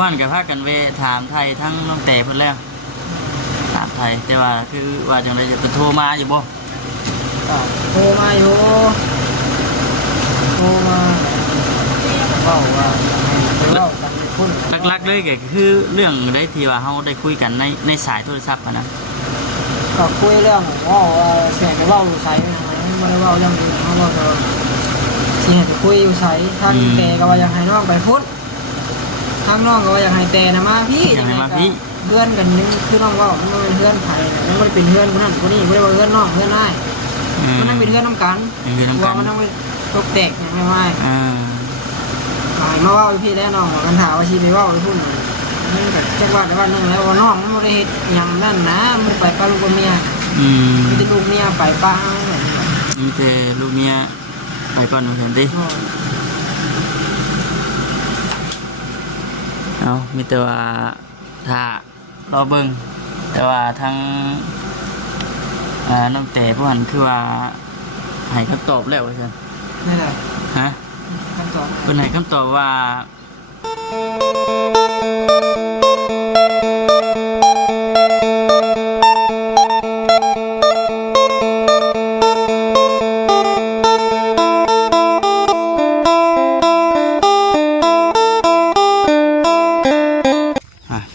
ว่านกับพากันเวถามไทยทั้งน้องแต่เพิ่นแล้วถามไทยแต่ว่าคือว่าจังไดจะโทรมาอยู่บ่โทรมาอยู่โทรมาเว้าว่าให้เว้ากันคุณหลักๆเลยก็คือเรื่องได้ที่ว่าเฮาได้คุยกันในสายโทรศัพท์นะก็คุยเรื่องว่าเสียงเว้าอยู่ไสนะบ่ได้เว้าเรื่องอื่นเฮาว่าก็สิให้ไปคุยอยู่ไสทางแกก็ว่าอยากให้น้องไปพุทธทางน้องก็ว่าอยากให้แต่นะมาพี่จังได๋ก็เพื่อนกันนึงคือน้องเว้ามันเป็นเพื่อนไผมันบ่ได้เป็นเพื่อนคนนั้นคนนี้บ่ได้ว่าเพื่อนน้องเพื่อนอ้ายมันนั่งเป็นเพื่อนนำกันว่ามันนั่งไปตกแตกหยังไม่ว่ามาเว้าพี่แล้วน้องกันถามว่าสิไปเว้าไปพูดมันก็จักว่าแต่ว่านึงแล้วว่าน้องมันบ่ได้เฮ็ดหยังนั่นนะมันไปกับลูกกับเมียมันสิลูกเมียไปป้ามันคือลูกเมียไปก่อนเห็นดิเอามีแต่ว่าถ้ารอเบิ่งแต่ว่าทั้งน้องแต่ผู้หันคือว่าให้คำตอบแล้วใช่ไหมนี่แหละฮะคำตอบเป็นให้คำตอบว่า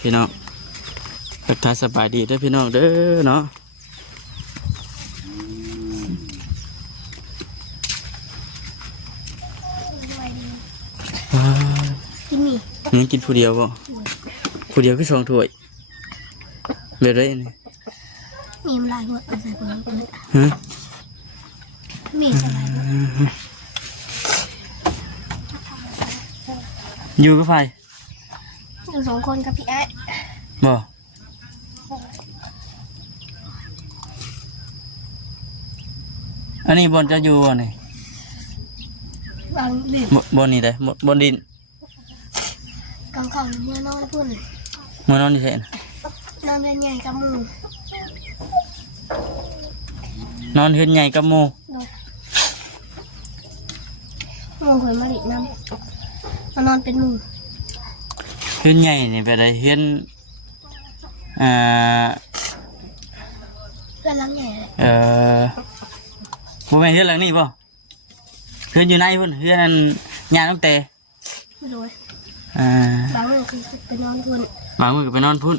พี่น้องทักทายสบายดีเด้อพี่น้องเด้อเนาะกินนี่มันกินผู้เดียวบ่ผู้เดียวคือ2 ถ้วยเบ็ดได้นี่มีมันลายหัวใส่หัวฮะมีใส่ลายหัวอยู่กับไผอยู่2 คนกับพี่ไอ้บ่อันนี้บนจะอยู่นี่บางดินบนนี่ได้บนดินกำของเมื่อนอนพุ่นเมื่อนอนนี่เห็นนอนเรือนใหญ่กับมูนอนเฮือนใหญ่กับหมูหอยมะลิน้ำมานอนเป็นหมูเฮือนใหญ่นี่ไปได้เฮือนเพื่อนรังใหญ่เลยบ่แม่นเฮือนหลังนี้บ่เฮือนอยู่ในพุ่นเฮือนญาติน้องเตไม่รู้บางมื้อคือไปนอนพุ่นบางมื้อก็ไปนอนพุ่น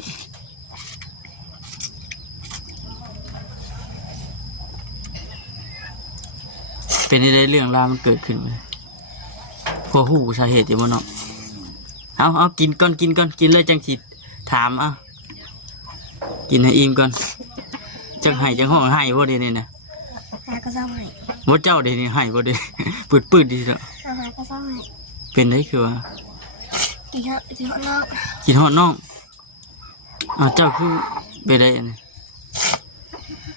เป็นได้เรื่องราวมันเกิดขึ้นเลยพอฮู้สาเหตุอยู่บ่เนาะเอากินก่อนกินเลยจังสิถามกินให้อิ่มก่อนจังให้จังห้องให้บ่ได้นี่นะหาก็เศร้าให้บ่เจ้าได้นี่ให้บ่ได้ปืดๆดิเด้อหาก็เศร้าให้เป็นได้คือว่ากินฮอดน้องกินฮอดน้องเจ้าคือไปได้อันนี้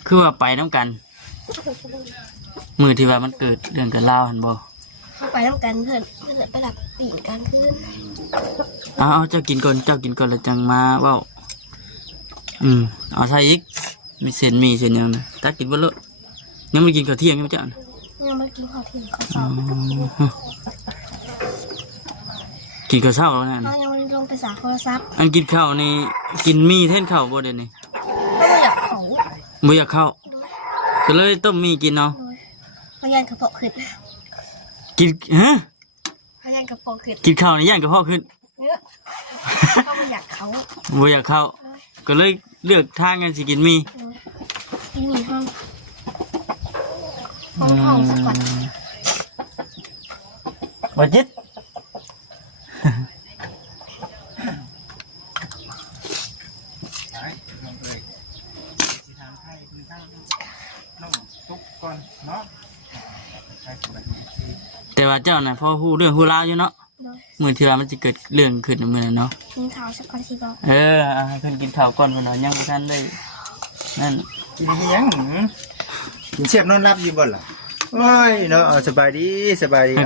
คือว่าไปน้ำกันมือที่ว่ามันเกิดเรื่องกันเล่าหันบ่เข้าไปน้ำกันเพื่อนไปหลับตีนกลางคืนเอาเจ้ากินก่อนแล้วจังมาเว้าเอาใส่อีกมีเส้นยังนะถ้ากินบ่เลอะยังไม่กินข้าวเที่ยงยังเจ้ายังไม่กินข้าวเที่ยงข้าวเช้ากินข้าวเช้าแล้วนั่นยังไม่ลงไปสาโทรศัพท์อันกินข้าวนี่กินมีแทนข้าวบ่เดี๋ยวนี้ไม่อยากเขาก็เลยต้มมีกินเนาะพยานกระเพาะขึ้นกินพยานกระเพาะขึ้นกินข้าวนี่ย่างกระเพาะขึ้นก็ไม่อยากเขาก็เลยเลือกทางกันสิกินมีห้องสักก่อนบ่จิตแต่ว่าเจ้าน่ะพอฮู้เรื่องฮู้ราวอยู่เนาะมื้อที่ว่ามันสิเกิดเรื่องขึ้นมื้อนั้นเนาะกินข้าวสักก่อนสิบ่ให้เพิ่นกินข้าวก่อนเพิ่นเนาะยังบ่ทันได้นั่นกินยังกินเสียบนอนรับอยู่บ่ล่ะโอ้ยเนาะสบายดี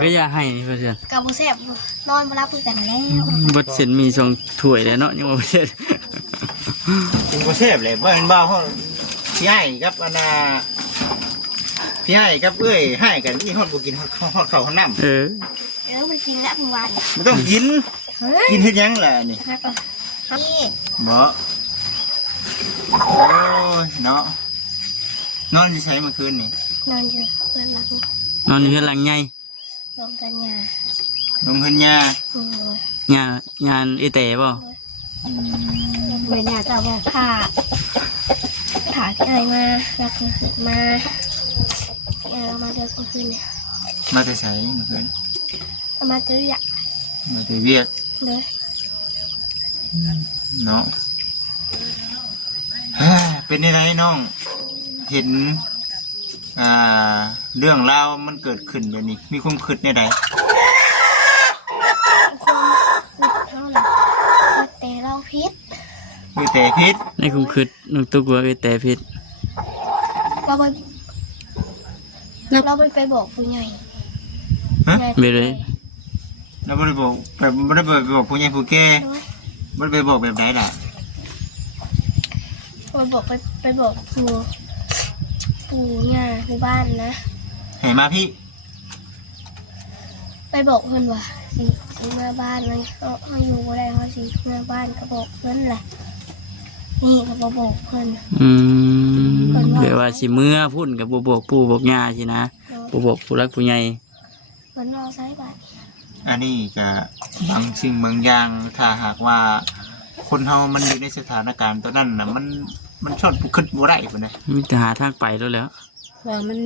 ก็อย่าให้เพิ่นกับบ่แซ่บนอนบ่รับคือกันแล้วบ่เสร็จมี2 ถ้วยแล้วเนาะยังบ่เสร็จกินบ่แซ่บเลยบ่เป็นบ่เฮาพี่ให้กับอันน่ะพี่ให้กับเอ้ยให้กันนี่ฮอดบ่กินฮอดข้าวฮอดน้ำมันกินแล้วเมื่อวานไม่ต้องกิน กินเฮ็ดหยังล่ะนี่ ครับนี่ บ่โอ้ยเนาะนอนอยู่ไสเมื่อคืนนี่ นอนอยู่เพื่อนรัก นอนอยู่เฮือนหลังใหญ่ ลงกันยา ลงเพิ่นย่า งานอีเต๋บ่ อืม เวลาจะบอกผ่าพี่ไอมารักมาพี่ไอเรามาเดือนกลางคืนเนี่ย มาแต่ไสเมื่อคืน เรามาเจออยาก มาแต่เวียก เลย เนาะเฮ้ยเป็นยังไงน้องเห็นเรื่องราวมันเกิดขึ้นแบบนี้มีความคิดในใด เท่าไหร่แต่เราพิษ มีแต่พิษ ในคุมคืดน้องตุ๊กว่าอีเต๋พิษ เราไปบอกผู้ใหญ่ ฮะ ไปเลย เราไม่ได้บอกแบบไม่ได้ไปบอกผู้ใหญ่ผู้แก่ไม่ได้ไปบอกแบบไหนล่ะ เราบอกไปบอกปู่ย่าผู้บ้านนะ เห็นมาพี่ ไปบอกเพื่อนว่าสิมาบ้านเลยเขาอยู่ก็ได้เขาสิมาบ้านก็บอกเพื่อนแหละนี่ก็บอกเพื่อน เดี๋ยวว่าสิเมื่อพุ่นกับบ่บอกปู่บอกย่าสินะบ่บอกผู้รักผู้ใหญ่ เพื่อนรอใช้บัตร อันนี้ก็บางสิ่งบางอย่างถ้าหากว่า คนเฮามันอยู่ในสถานการณ์ตัวนั้นน่ะมันชดผู้คิดบ่ได้พุ่นน่ะ มีแต่หาทางไปแล้วแหล้ว ว่ามัน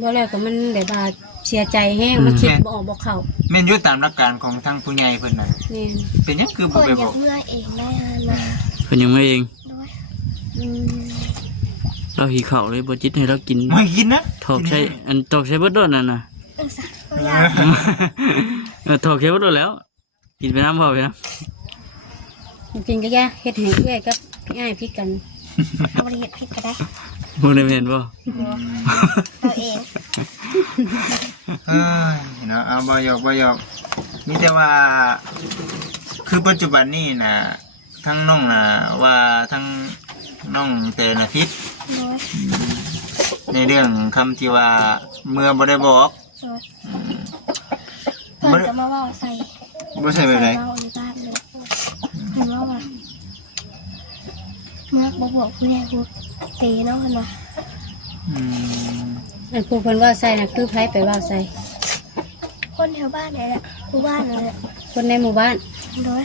บ่แล้วก็มันแบบว่าเสียใจแห้งมันคิดบ่ออกบ่เข้า แม่นอยู่ตามหลักการของทางผู้ใหญ่เพิ่นน่ะ นี่ เป็นหยังคือบ่ เพื่อน ไป อบ ยา อก กเมื่อเองได้มา เพิ่นยังไม่เอง ด้วย อืม เราหิวข้าวเลยบ่จิตให้เรากิน ไม่กินนะ ถอกใช้อันถอกใช้เบิดโดนนั่นน่ะ สักอยาก ถอกใช้เบิดโดนแล้ว กินไปน้ำพอไปนะ จริงๆก็แย่เฮ็ดให้เอื้อยกับพี่อ้ายพี่กัน เอาไปเห็ดผิดก็ได้ มึงได้เห็นบ่ ตัวเอง เฮ้ยเนาะเอาบ่หยอกมีแต่ว่า คือปัจจุบันนี้น่ะทั้งน้องน่ะว่าทั้งน้องแต่ละพิษ ด้วย ในเรื่องคำที่ว่าเมื่อบ่ได้บอก ด้วยเพื่อนจะมาว่าใส่ บ่ใช่แบบไหน เราอยู่บ้านเลยเห็นว่าว่าเมื่อบอกผู้ใหญ่พูดเตะเนาะเห็นว่า อืม อันผู้เพิ่นว่าใส่น่ะคือไผไปว่าใส่ คนแถวบ้านนี่แหละผู้บ้านนี่แหละ คนในหมู่บ้าน ด้วย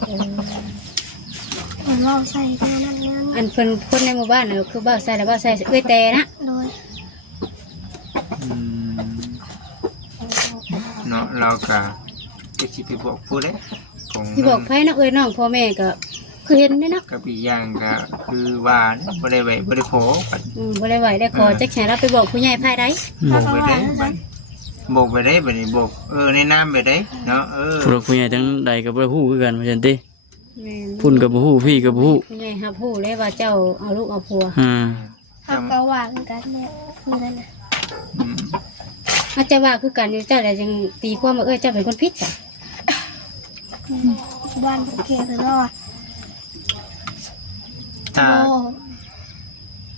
เหมือนว่าใส่เท่านั้นนั่น อันเพิ่นคนในหมู่บ้านน่ะคือว่าใส่แล้วว่าใส่เอื้อยแต่นะ ด้วย อืมเนาะเราก็จะสิไปบอกผู้ใดของ ที่บอกไผเนาะเอ้ยน้องพ่อแม่ก็คือเห็นได้เนาะ กับอีกอย่างก็คือว่าบ่ได้ไว้บ่ได้โผกัน บ่ได้ไหวได้ขอจักแหนเราไปบอกผู้ใหญ่ภายใด บอกไปได้บัดบอกไปได้บัดนี้บอกในน้ำไปได้เนาะผู้รักผู้ใหญ่ทั้งใดก็บ่ฮู้คือกันว่าซั่นติ แม่น พุ่นก็บ่ฮู้พี่ก็บ่ฮู้ ผู้ใหญ่รับรู้เลยว่าเจ้าเอาลูกเอาผัว เขาก็ว่ากันเนี่ยคือนั่นน่ะ อืม อาจจะว่าคือกันอยู่เจ้าแต่ยังตีความว่าเอ้ยเจ้าเป็นคนผิดจ้ะ บ้านโอเคคือว่า ถ้า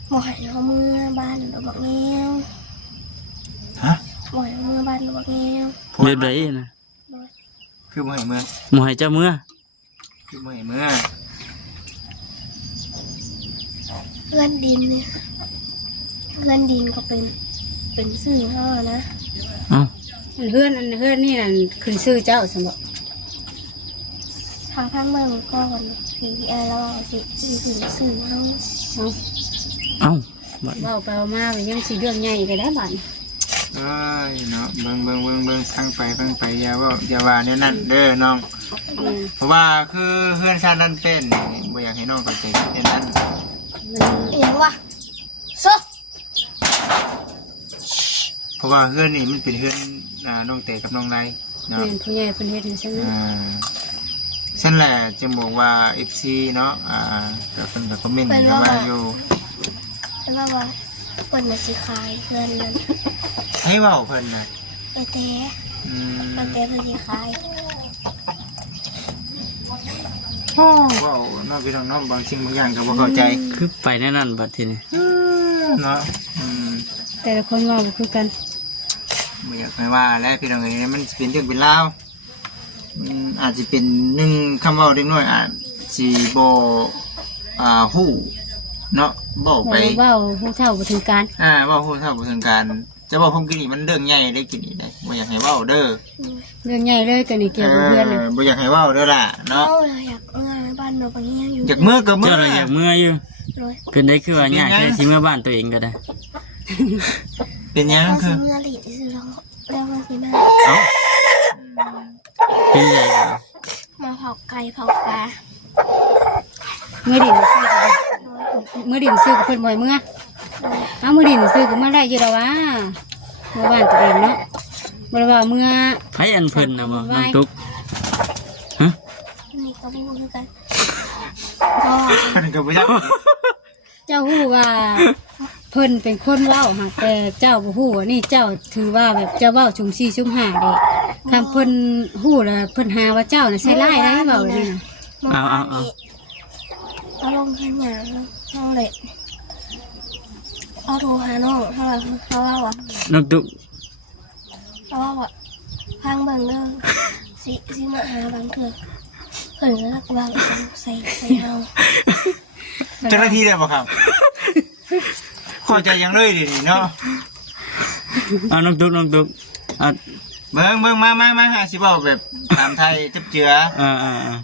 หมอให้เขาเมื่อบ้านเราบอกเงี้ยว ฮะ หมอให้เมื่อบ้านเราบอกเงี้ยว เรียบร้อยนะ คือบ่ให้เมื่อ หมอให้เจ้าเมื่อ คือบ่ให้เมื่อ เพื่อนดินเนี่ยเพื่อนดินก็เป็นสื่อเขาอะนะ เอ้า อันเฮือนนี่นั่นคือชื่อเจ้าสมบัติ ทางข้างเมืองก็ก่อนผีเราสิถึงสื่อเขา เอา เอ้าบัด เบาไปเอามาไปยังสีเรื่องใหญ่ก็ได้บัด เอ้ยเนาะเบิ่งฟังไปอย่าเว้าอย่าว่าแนวนั้นเด้อน้อง อืม เพราะว่าคือเพื่อนชาตินั้นเป็นบ่อยากให้น้องเข้าใจแค่นั้น มัน เอียงวะซุ เพราะว่าเพื่อนนี่มันเป็นเพื่อนน้องเตกับน้องไรเนาะ เป็นผู้ใหญ่เป็นเฮ็ดให้ฉัน ฉันแหละจะบอกว่า FC เนาะก็เป็นกับคอมเมนต์กันมาอยู่ เป็นว่าเปิดมาสิขายเพื่อนนั้น ให้เว้าเพิ่นน่ะ ไปเตะ อืม ไปเตะเพื่อนสิขาย เว้าเนาะพี่น้องเนาะบางสิ่งบางอย่างก็บ่เข้าใจ คือไปแน่นั่นบัดทีนี้ เนาะ แต่ละคนเว่าบ่คือกัน บ่อยากให้ว่าแล้วพี่น้องเอ้ยมันเป็นเรื่องเป็นราว อาจจะเป็นหนึ่งคำเว่าเด็กน้อยอาจสิบ่ฮู้เนาะบอกไป เว้าผู้เฒ่าบ่ถึงการ เว่าฮู้เท่าบ่ถึงการจะบอกผมกินนี่มันเรื่องใหญ่ได้กินนี่ได้บ่อยากให้เว้าเด้อ เรื่องใหญ่เลยก็นี่เกี่ยวกับเพื่อนน่ะ บ่อยากให้เว้าเด้อล่ะ เนาะ เนาะ อยากงานบ้านเราบางอย่างอยู่ อยากมื้อก็มื้อ เจ้าเลยอยากเมื่ออยู่ เลย ขึ้นได้คือว่าง่ายแค่สิเมื่อบ้านตัวเองก็ได้ เป็นหยัง เรา คื ซื้ อ อเงินหลีดซื้อแล้วมาซื้อมา เอ้า เป็นใหญ่กว่า มาเผาไก่เผาปลา เมื่อดินซื้อกับเมื่อดินซื้อกับเพิ่นบ่อยเมื่อเอาเมื่อดินซื้อกับเมื่อไรอยู่แล้ววะเมื่อบ้านตัวเองเนาะบ่ได้ว่าเมื่อ ไผอันเพิ่นน่ะบ่น้องตุ๊กฮะ นี่ก็พูดคือกัน เพิ่นก็บ่อยาก เจ้าฮู้ว่าเพิ่นเป็นคนเว้าหากแต่เจ้าบ่ฮู้ว่านี่เจ้าถือว่าแบบเจ้าเว้าชุม4ชุม5เด้คำเพิ่นฮู้แล้วเพิ่นหาว่าเจ้าน่ะใส่ร้ายได้เว้าเลยนี่น่ะ เอาลงขันหยางน้องเล็กเอาโทรหาน้องเขาว่าว่า น้องตุ๊ก เขาว่าว่าพังเบิ่งเด้อสิมาหาบางเถื่อเพิ่นก็รักวางใส่เฮา เจ้าหน้าที่ได้บ่ครับเข้าใจยังเลยดิเนาะ เอาน้องตุ๊กเอา เบิ่งมาหาสิเว้าแบบตามไทยจับเจือ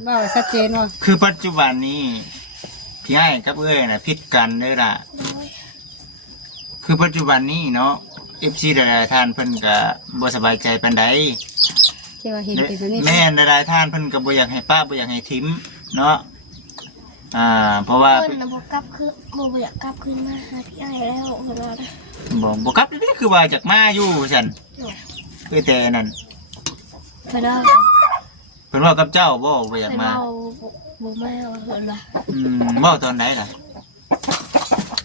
เว้าชัดเจนว่า คือปัจจุบันนี้พี่ไอ้กับเอ้ยน่ะผิดกันเด้อล่ะ คือปัจจุบันนี้เนาะ FC หลายๆท่านเพิ่นก็บ่สบายใจปานใด ที่ว่าเห็นเป็นแบบนี้ แม่นหลายๆท่านเพิ่นก็บ่อยากให้ป้าบ่อยากให้ทิมเนาะเพราะว่า เพิ่นน่ะบ่กลับคือบ่อยากกลับคืนมาหาพี่อ้ายแล้วเพิ่นว่านะ บ่กลับนี่คือว่าจากมาอยู่ซั่นคือแต่นั่น เพิ่นว่า เพิ่นเว่ากับเจ้าบ่อยาก เพิ่น มา ว่าบ่มาว่าเพิ่นว่า เว้าตอนไหนล่ะ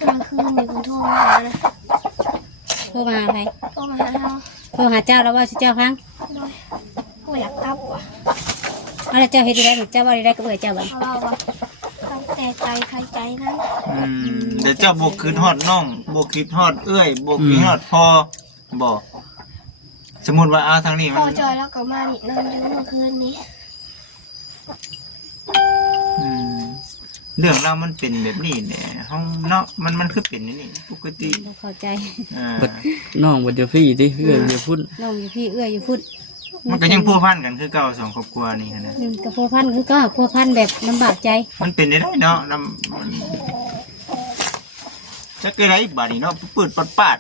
กลางคืนมีคนโทรมาหานะ โทรมาหาไผ โทรมาหาเฮา โทรหาเจ้าแล้วว่าสิเจ้าฟัง โดยบ่อยากกลับว่ะ เอาแล้วเจ้าเฮ็ดได้หรือเจ้าว่าได้ก็เอ่ยเจ้าบ่ เขาว่าว่าตั้งแต่ใจใครใจนั้น เดี๋ยวเจ้าบ่คิดฮอดน้องบ่คิดฮอดเอ้ยบ่คิดฮอดพ่อบ่สมมุติว่าทางนี้ พ มัน อจอยแล้วก็มานี่นอนอยู่เมื่อคืนนี้ เรื่องราวมันเป็นแบบนี้แหละเฮาเนาะมันคือเป็นนี่ปกติ บ่เข้าใจ น้องบ่จะฟรีติเอื้ออย่าพูด น้องอยู่พี่เอื้ออยู่พุ่น มันก็ยังพัวพันกันคือเก่าสองครอบครัวนี่นะ กับพัวพันคือก็พัวพันแบบลำบากใจ มันเป็นได้เนาะจะเกิดอะไรบาดนี้เนาะปืดปาด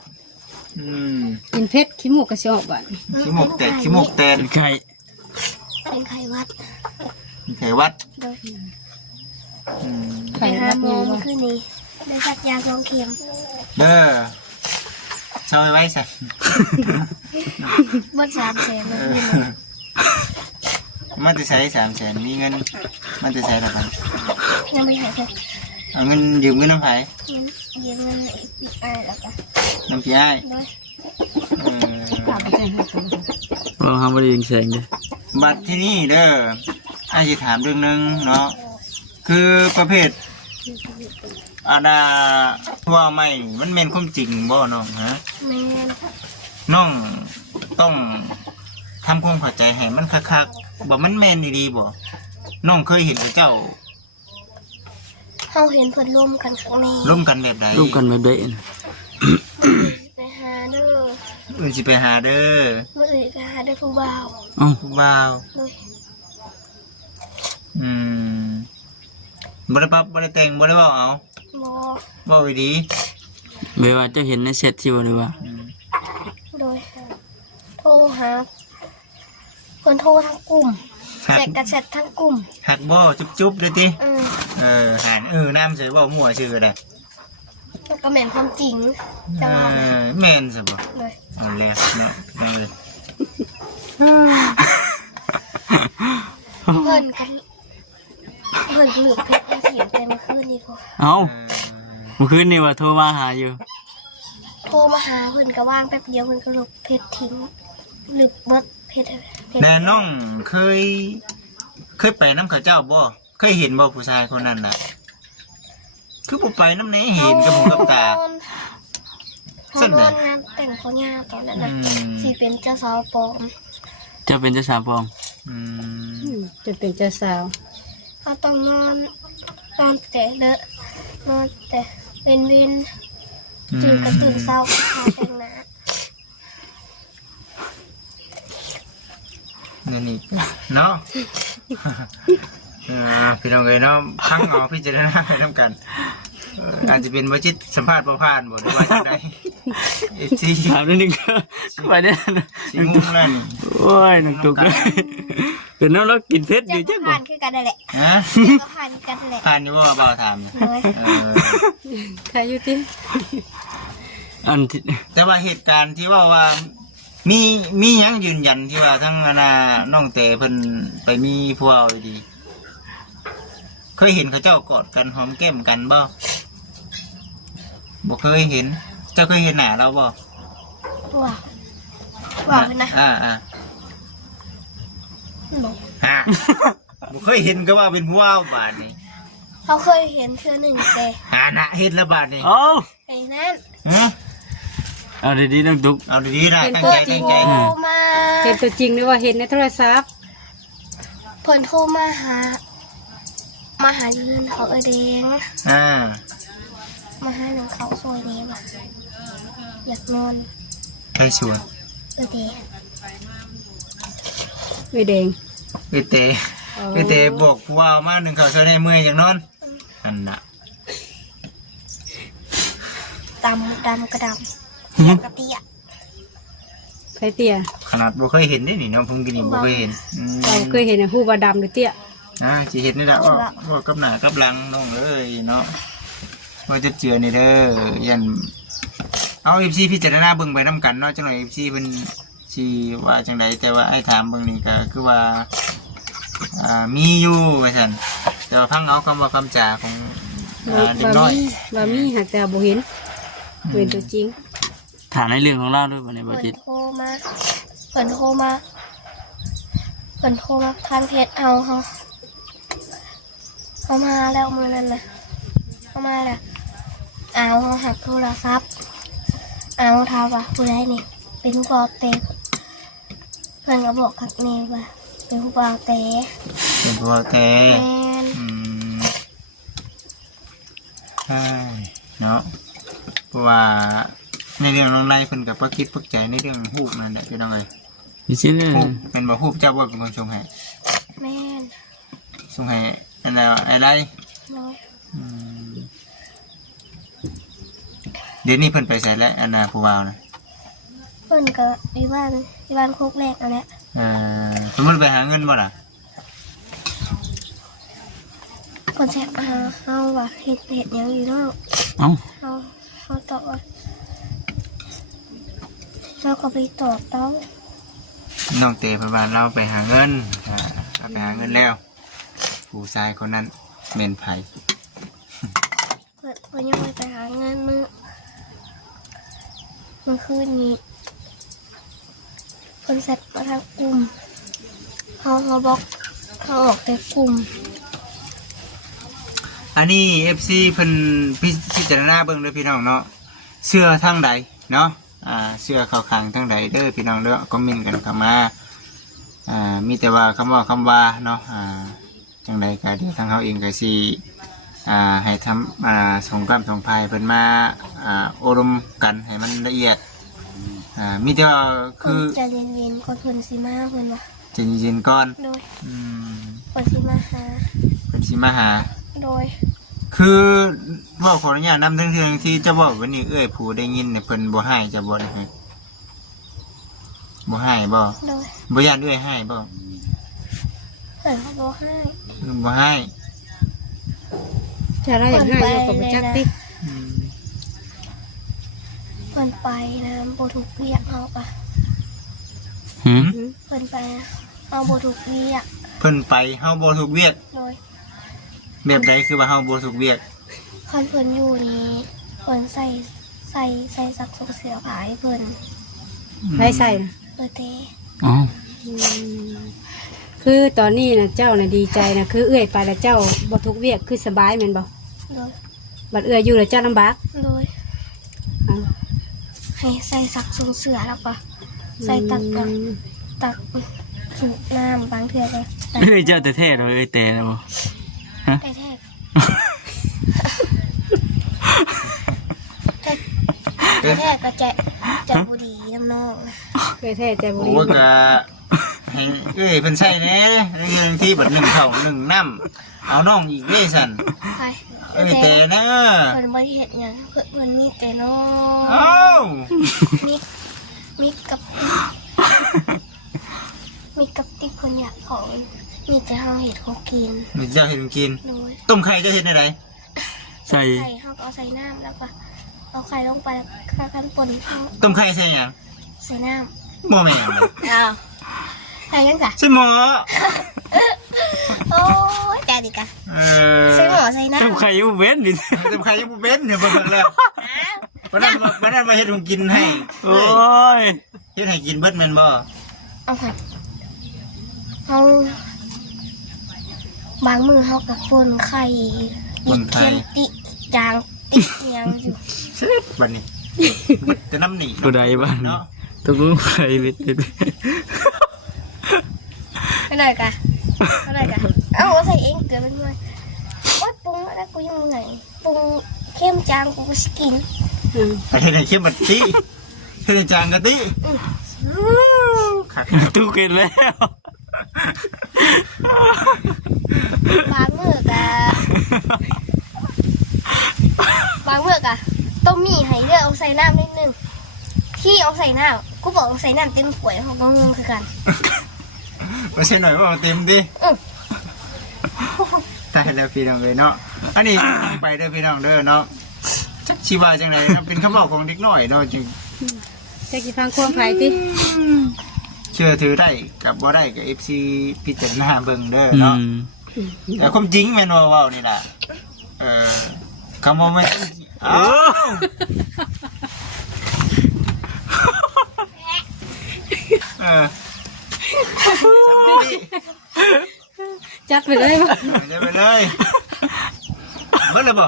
กินเพชรขี้มูกกระชอกบ้าน ขี้หมกแตกขี้หมกแตน เป็นไข้ เป็นไข้หวัด ไขวัด โดย ไข่ ไป รั หา บ หม ยั อง บ่ คืนนี้ได้จัดยาสองเข็ม เด้อเศร้าไว้ซะ บน3 แสนเมื่อคืนนี้ มันจะใช้300,000มีเงินมันจะใช้หรอครับ ยังไม่หายเลย เอาเงินยืมเงินน้ำไผ่ ยืมเงินอีกอ้ายแล้วก็ น้ำพี่อ้าย โดย กลับไปใจให้เขา บ่เฮาบ่ได้ยินเสียงเด้อ บัตรที่นี่เด้ออ้ายจะถามเรื่องนึงเนาะคือประเภทว่าไม่มันเป็นความจริงบ่น้องฮะ แม่น น้องต้องทำความเข้าใจให้มันคักๆบ่มันแม่นดีๆบ่น้องเคยเห็นกับเจ้า เฮาเห็นเพิ่นร่วมกันข้างใน ร่วมกันแบบใด ร่วมกันแบบใดน่ะ ไปหาเด้อ อื่นสิไปหาเด้อ มื้ออื่นไปหาเด้อผู้บ่าว เอ้า ผู้บ่าว โดย บ่ได้ปรับบ่ได้แต่งบ่ได้เว้าเอา บ่ เว้าดี เวลาเจ้าเห็นในเซตที่บ่ได้ว่า โดยโทรหาเพิ่นโทรทั้งกลุ่ม หัก แจกกระแชททั้งกลุ่ม หักบ่จุ๊บๆเด้อติ เ หันน้ำใส่เว้ามั่วชื่อก็ได้ แล้วก็แม่นความจริงจะว่าไหม แม่นซะบ่ เลย เอาแล้วเนาะได้เลย เพิ่นกันเพิ่นหลืบเพชรให้เสียงแต่เมื่อคืนนี่พอ เอ้าเมื่อคืนนี่ว่าโทรมาหาอยู่ โทรมาหาเพิ่นก็ว่างแป๊บเดียวเพิ่นก็หลบเพชรทิ้งหลืบเบิดเพชร แน่น้องเคยไปน้ำเขาเจ้าบ่เคยเห็นบ่ผู้ชายคนนั้นน่ะ คือบ่ไปน้ำไหนเห็นกับหูกับตา เขานอนงานแต่งเขาย่าตอนนั้นนะสิเป็นเจ้าสาวปลอม เจ้าเป็นเจ้าสาวปลอม ม จนเป็นเจ้าสาว เขาต้องนอนแต่เลอะนอนแต่เป็นเวนตื่นก็ตื่นเศร้าหาแต่งหน้า นั่นนี่เนาะ พี่น้องเอ้ยเนาะพังเอาพิจารณาไปนํกันอาจจะเป็นบ่จิตสัมภาษณ์บ่ผ่านบ่หรือว่าจังได๋ FC ถามนิดนึงก็ไปได้นะ สิงงแล้วนี่ โอ้ยน้องตุกเป็นน้องเรากินเพชรอ เจ้า ยู่ ก็ จังบ่ ผ่านคือกันนั่นแหละ ฮะ เจ้าก็ผ่านคือกันนั่นแหละ ผ่านอยู่บ่บ่าวถาม เลย เออ อันที่ แต่ว่าเหตุการณ์ที่ว่ามีหยังยืนยันที่ว่าทั้งน้องเตเพิ่นไปมีผู้เอาดีเคยเห็นเขาเจ้ากอดกันหอมแก้มกันบ่บ่เคยเห็น เจ้าเคยเห็นหน้าเราบ่ ว้าวเลยนะ อ่า บอก ฮะ บ่เคยเห็นก็ว่าเป็นผู้เอาบาดนี่ เขาเคยเห็นเธอหนึ่งแต่ น่ะเห็นแล้วบาดนี่ โอ้ ไอ้นั่น ฮะ เอาดีๆน้องตุก เอาดีๆนะตั้ง เปิ ใจ ด ตั้ง โท ใจ รมา เห็นตัวจริงหรือว่าเห็นในโทรศัพท์ เพิ่นโทรมาหายืนเขาเด้ง อ่า มาหาหนึ่งเขาซอยนี้ว่ะอยากนอน ไปสวน เด้ง วิแดง ไปเตะบอกผู้เอามาหนึ่งเขาซะได้เมื่อยอย่างนอนนั่นน่ะ ดำกระดำกระเตี้ย ใครเตี้ย ขนาดบ่เคยเห็นได้นี่เนาะเพิ่งกินนี่บ่เคยเห็น เราเคยเห็นฮู้ว่าดำหรือเตี้ย สิเห็นนี่แหละว่ากับหน้ากับหลังน้องเอ้ยเนาะว่าจะเจือนี่เด้อยันเอา FC พิจารณาเบิ่งไปนํกันเนาะจังหน่อย FC เพิ่นสิว่าจังไดแต่ว่าไอ้ถามเบิ่งนี่ก็คือว่ามีอยู่ว่าซั่นแต่ว่าพังเอาคำว่าคำจาของเด็กน้อย ว่ามีหากแต่บ่เห็นเห็นตัวจริง ถามในเรื่องของเราด้วยบ่ในบ่ เพิ่น จิต โทรมาทางเพจเอาเขามาแล้วมือนั้นนะเขามาแล้วเอาหักโทรศัพท์เอาทาว่าผู้ใดนี่เป็นผู้บ่าวเตะเพื่อนก็บอกกับนี่ว่าเป็นผู้บ่าวเตะ เป็นตัวแต่ แมน ใช่เนาะเพราะว่าในเรื่องน้องไล่เพิ่นกับคิดปักใจในเรื่องฮูกนั่นแหละพี่น้องเอ้ย มีชื่อเลย ฮูกเป็นบ่ฮูกเจ้าบ่เป็นคนส่งให้ แมน ส่งให้อันใดว่าไอ้ไร น้อย เดี๋ยวนี้เพิ่นไปใส่แล้วอันน่ะผู้บ่าวนะ เพื่อนก็ที่บ้านโคกแรกนั่นแหละ สมมุติไปหาเงินบ่ล่ะ คนแชร์มาเขาว่าเห็ดยังอยู่เนาะ เอ้า เขาตอบว่าเราก็ไปตอบแล้ว น้องเตเพิ่นว่าเราไปหาเงินเอาไปหาเงินแล้ว ผู้ชายคนนั้นแม่นไผ เพื่อนยังไม่ไปหาเงินเมื่อคืนนี้เพื่อนเสร็จมาทางกลุ่มเขาบอกเขาออกแต่กลุ่ม อันนี้ FC เพิ่นพิจารณาเบิ่งเด้อพี่น้องเนาะเสื้อทางใดเนาะเสื้อเข้าข้างทางใดเด้อพี่น้องเด้อคอมเมนต์กันเข้ามามีแต่ว่าคำว่าเนาะจังใดก็เดี๋ยวทางเขาเองก็สิให้ทำส่งกำส่งพายเพิ่นมาอบรมกันให้มันละเอียดมีแต่ว่า ค คื น อ จะเรียนคนเพิ่นสิมาเพิ่นว่า ใจะเย็นๆก่อน โดย อืม คนสิมาหา เพิ่นสิมาหา โดย คือว่าขออนุญาตนำเรื่องที่จะบอกวันนี้ผู้ได้ยินเนี่ยเพิ่นบ่ให้จะบ่ได้ให้บ่ให้บ่ โดย บ่ญาติให้บ่ เพิ่นเขาบอกให้ บ่ให้ จะได้อย่างง่ายอยู่กับบ่จักติ อืม เพิ่นไปนะบ่ถูกเรียกเอาปะ หืม เพิ่นไปนะเอาบ่ถูกเรียก เพิ่นไปเฮาบ่ถูกเวียก โดย แบบใดคือว่าเฮาบ่ถูกเวียก คันเพิ่นอยู่นี่เพิ่นใส่สักส่งเสียผายเพิ่น ใส่ เตะ อ๋อ คือตอนนี้นะเจ้าน่ะดีใจนะคือเอื้อยไปแล้วเจ้าบ่ทุกเวียกคือสบายแม่นบ่ โดย บัดเอื้อยอยู่แล้วเจ้าลำบาก โดย อ้าว ให้ใส่สักส่งเสือแล้วปะใส่ตักสูบน้ำบางเทื่อเลยต เอ้ยเจ้าแต่แท้เลยแต่แล้วบ่ แต่แท้แต่แท้ก็จะบุรีน้ำนอง เคยแท้ใจบุรี โอ้ก็ให้เอ้ยเพิ่นใส่แหน่ในเรื่องที่บัดหนึ่งข้าวหนึ่งน้ำเอาน้องอีกเด้ซั่น ไป เอ้ยแต่นะ เพิ่นบ่ได้เฮ็ดหยังเพิ่นมีแต่น้อง เอ้า มีกับติ๊กเพิ่นอยากของมีแต่เฮาเฮ็ดของกิน มีเจ้าเฮ็ดกิน โดย ต้มไข่เจะเฮ็ดได้ได ใส่ ไข่เฮาก็เอาใส่น้ำแล้วก็เอาไข่ลงไปแล้วก็กันป่นเฮา ต้มไข่ใส่หยัง ใส่น้ บ่แม่นเลย ำอ้าวใส่ยังจ้ะ ใส่หมอ โอ้ยใจดีกะ เอ ใส่หมอใส่น้ำ ต้มไข่อยู่เว้นนี่ ต้มไข่ยังบ่เป็นเนี่ยบ่เบิ่งแล้ว อ้าว วันนั้นมาเฮ็ดของกินให้ โอ้ย เฮ็ดให้กินเบิดแม่นบ่ เอาค่ะเอาบางมือเฮากับป่นไข่ดิเค็มติจางติยังอยู่ เช็ดบัดนี้จะน้ำหนี ผู้ใดบ้าน เนาะ ตกลงไข่เว้น ไม่ได้กะไม่ได้กะเอาใส่เองเกลือเป็นไงโอ๊ยปรุงแล้วกูยังไงปรุงเข้มจางกูสกิน เฮ็ดให้เข้มบัดติเฮ็ดให้จางกะติคัก ตู้กินแล้ว บางมือกะบางมือกะต้มมี่ให้เลือกเอาใส่น้ำนิดนึงที่เอาใส่น้ำกูบอกเอาใส่น้ำเต็มขวดเขาก็งงคือกัน บ่ใช่หน่อยว่าเอาเต็มดิ อื้อ ตายแล้วพี่น้องเอ้ยเนาะอันนี้ตั้งไปเด้อพี่น้องเด้อเนาะจักสิว่าจังได๋เนาะเป็นคำเว้าของเด็กน้อยเนาะจึง จะกี่ฟังความไผติ เชื่อถือได้กับบ่ได้กับ FC พิจารณาเบิ่งเด้อ อื เนาะ ม แต่ความจริงแม่นว่าเว้านี่ล่ะคำว่าแม่นอ้าวเออสำลี จัดไปเลยบ่ ไปเลยเบิดเลยบ่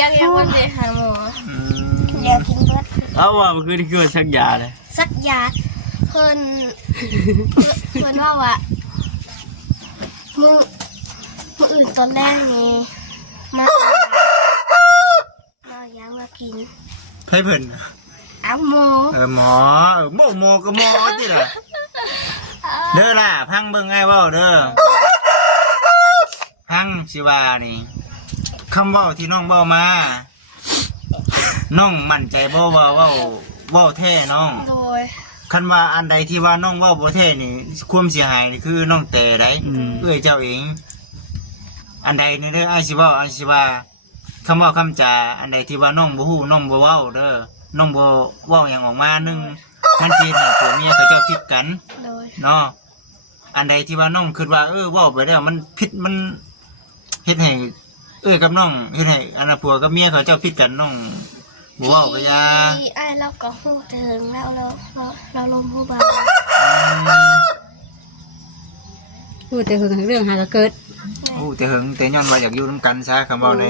ยังวันเดียวหาหมอ อืม อยากกินเบิด เอาว่ามันคือที่คือชักยาเลย สักยาเพิ่นว่ามืออื่นตอนแรกนี่มาอยากมากิน ไผเพิ่น อ้าวหมู หมอหมอก็หมอติล่ะเด้อล่ะพังเบิ่งไงเว้าเด้อพังสิว่านี่คำเว้าที่น้องเว้ามาน้องมั่นใจบ่ว่าเว้าแท้น้อง โดย คันว่าอันใดที่ว่าน้องเว้าบ่แท้นี่ความเสียหายนี่คือน้องแต่ได้เอ้ยเจ้าเอง อันใดนี่เด้ออ้ายสิเว้าอ้ายสิว่าคำเว้าคำจาอันใดที่ว่าน้องบ่ฮู้น้องบ่เว้าเด้อน้องบ่เว้าหยังออกมาหนึงมันสิให้ผัวเมียเขาเจ้าผิดกัน โดย เนาะอันใดที่ว่าน้องคิดว่าเว้าไปแล้วมันผิดมันเฮ็ดให้กับน้องเฮ็ดให้อันน่ะผัวกับเมียเขาเจ้าผิดกันน้องบ่เว้าก็อย่า ที่ไอ้เราก็หูถึงแล้วเราลมผู้บ่าว พูดแต่เรื่องหาก็เกิด โอ้แต่หึงแต่ย้อนว่าอยากอยู่นํกันซะคำเว้าใน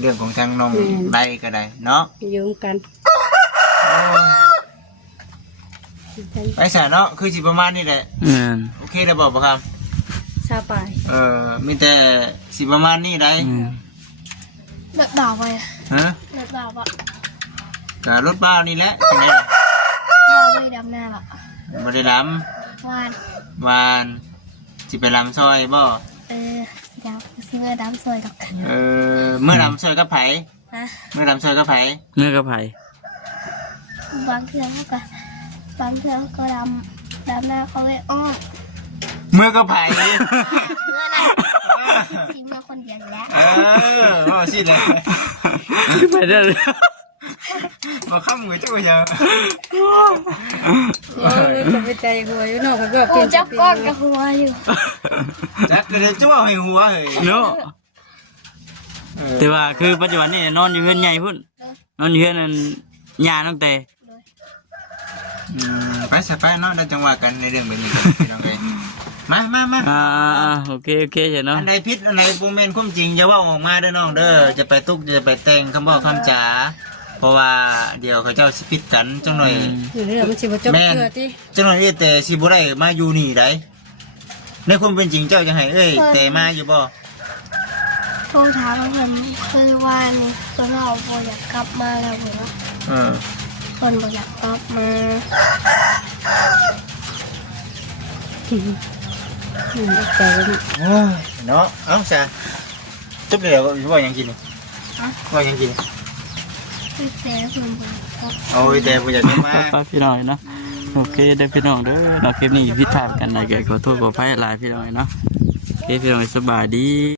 เรื่องของทางน้องใดก็ได้เนาะ อยู่กัน ไปซะเนาะคือสิประมาณนี้แหละ อืม โอเคแล้วบ่ครับ ซาปาย มีแต่สิประมาณนี้ได้ อืม เลิกบ่าวไป ฮะ เลิกบ่าวปะ ก็รถบ้านนี่แหละจังได๋ล่ะ บ่าวไปดำนาปะ บ่ได้ล วาน ำวานสิไปลำซอยบ่ เดี๋ยวซื้อดำสวยดอก เมื่อลำซอยกับไผ นะ เมื่อลำซอยกับไผ เนื้อกระไผ่ บางเทื่อเขาก็ดำหน้าเขาเลยอ้อม เมื่อกับไผ เมื่อนั้นทีเมื่อคนเดียวอยู่แล้ว ว่าสิเลย ไปได้เลย บ่ค้ำกับเจ้าเยอะ จะไปใจหัวอยู่นอกเขาบอก กูจับก้อนกับหัวอยู่ จักเลยจ้าให้หัวเฮ้ย เนาะแต่ว่าคือปัจจุบันนี่นอนอยู่เฮือนใหญ่พุ่นนอนอยู่เฮือนนั่นยาตั้งแต่ ไปซะไปเนาะได้จังหวะกันในเรื่องแบบนี้พี่น้องเอ้ยมา โอเคเจ้าเนาะ อันใดผิดอันใดบ่แม่นความจริงอย่าเว้าออกมาเด้อน้องเด้อจะไปตุกจะไปแต่งคำเว้าคำจาเพราะว่าเดี๋ยวเขาเจ้าสิผิดกันจังหน่อย อยู่เรื่องมันสิบ่จบเกลือติ จังหน่อยแต่สิบ่ได้มาอยู่นี่ได้ ในความเป็นจริงเจ้าจะให้แต่มาอยู่บ่ โทรถามเพิ่นคือว่านี่เพิ่นว่าบ่อยากกลับมาแล้วเพิ่นว่า เออ เพิ่นบ่อยากกลับมา ใจเลย โอ้ยเนาะเอาซะจบแล้วว่าหยังกินนี่ว่าหยังกิน คือแต่เพิ่นบ่อยากกลับ โอ้ยแต่บ่อยากจะมา ป้าพี่น้อยเนาะโอเคเด้อพี่น้องเด้อเราคลิปนี้ผิดพลาดกันนะแกขอโทษขออภัยหลายพี่น้อยเนาะโอเคพี่น้อยสบายดี